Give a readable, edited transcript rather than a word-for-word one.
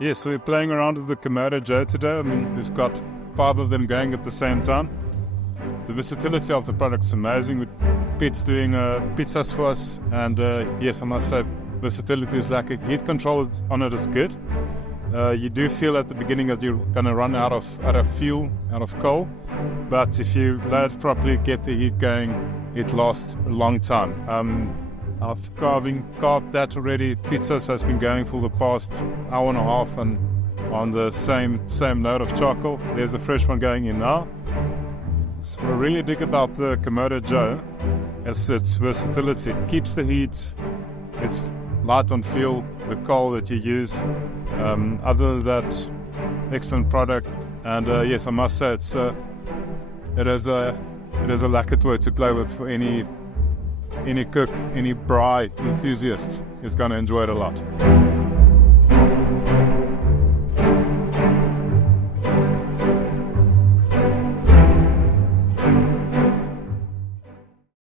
Yes, so we're playing around with the Kamado Joe today. I mean, we've got 5 of them going at the same time. The versatility of the product's amazing. Pete's doing pizzas for us, and yes, I must say, versatility is like a heat control on it is good. You do feel at the beginning that you're going to run out of fuel, out of coal, but if you load properly, get the heat going, it lasts a long time. I've carved that already. Pizzas has been going for the past hour and a half, and on the same load of charcoal. There's a fresh one going in now. So what I really dig about the Kamado Joe is its versatility. It keeps the heat. It's light on fuel, the coal that you use. Other than that, excellent product. And yes, I must say it is a lacquer toy to play with for any cook, any braai enthusiast is going to enjoy it a lot.